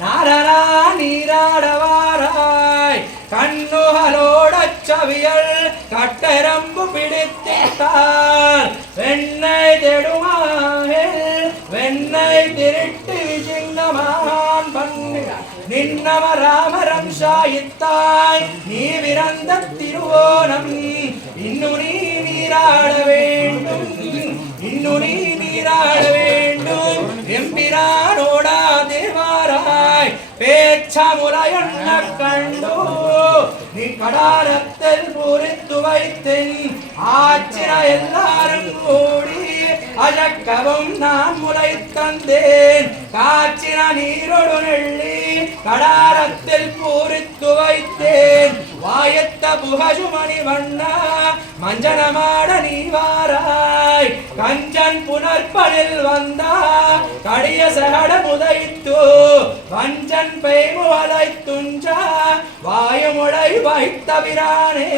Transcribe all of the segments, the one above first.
நாரணா நீராடவாராய் கண்ணுகளோடச்சவியல் கட்டெரம்பு பிடித்தார் வெண்ணை தெடுமாவில் வெண்ணை திருட்டு சிங்கமான் நின்னவ ராமரம் சாயித்தாய் நீ விரந்த திருவோணம் இன்னு நீ நீராட வேண்டும் இன்னு நீ நீராட வேண்டும் எம்பிரானோடா தேவாராய் பேச்சமுலையண்ண கண்டோ நீ கடாரத்தில் பூரித்து வைத்தேன் ஆச்சிர எல்லாரும் கூடி அழக்கவும் நான் முளை தந்தேன் காச்சின நீரொடு நெள்ளி கடாரத்தில் பூரித்து வைத்தேன் வாயத்த புகசுமணி வண்ணா மஞ்சனமாட நீவாராய் கஞ்சன் புனர்பனில் வந்தா கடிய சகட முதைத்து வஞ்சன் பெய்முவலை துஞ்சா வாயுமுடை வைத்தவிரானே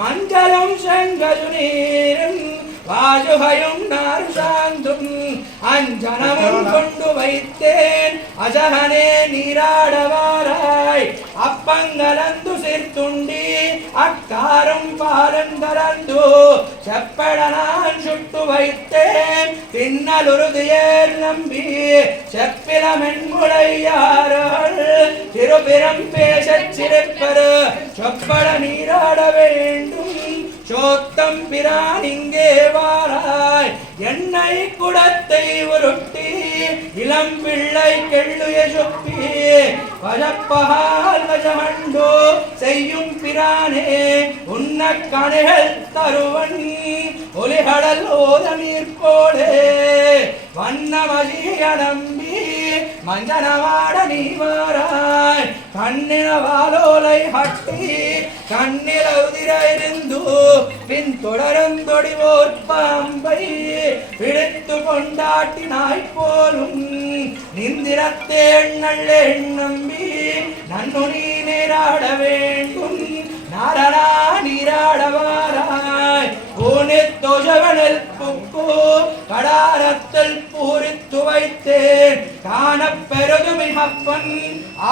மஞ்சளும் செங்கது நீரும் வாஜுகையும் நார் சாந்தும் அஞ்சனமும் கொண்டு வைத்தேன் அஜகனே நீராடவாராய் அப்பங்கலந்து சிர்த்துண்டி அக்காரும் பாலும் கலந்து செப்பட நான் சுட்டு வைத்தேன் தின்னலுறுதியேர் நம்பி செப்பில மென்முளையார்கள் திருபிரம் பேசச் சிரிப்பரு சொப்பட நீராட வேண்டும் சோத்தம் பிரான் இங்கே வாராய் எண்ணெய் குடத்தை உருட்டி இளம் பிள்ளை கெள்ளுய சொப்பி வஜப்பகால் வஜமண்டோ செய்யும் பிரானே உன்ன கணைகள் தருவன் ஒலிகடல் ஓத நீர் போலே வண்ணமதிய நம்பி மஞ்சனவாட நீவாராய் கண்ணின வாலோலை ஹட்டி கண்ணில உதிரிருந்து பின் தொடரந்தொடிவோர் பாம்பை பிடித்து கொண்டாட்டினாய் போலும் நிந்திரத்தேன் நல்லேன் நம்பி நன்னு நீ நீராட வேண்டும் நாரணா நீராடவாராய் பூனித்தொஜவனில் புக்கு கடாரத்தில் பூரித்து வைத்தேன் காணப்பெருதுமிகப்பன்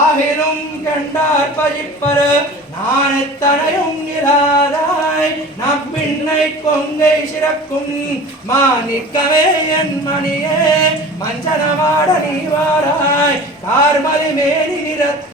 ஆகிலும் கண்டார் பஜிப்பரு நான் எத்தனையும் இல்லாதாய் நப்பின்னை கொங்கை சிறக்கும் மாணிக்கமே என் மணியே மஞ்சனமாட நீவாராய் கார்மலி மேனி நிறத்த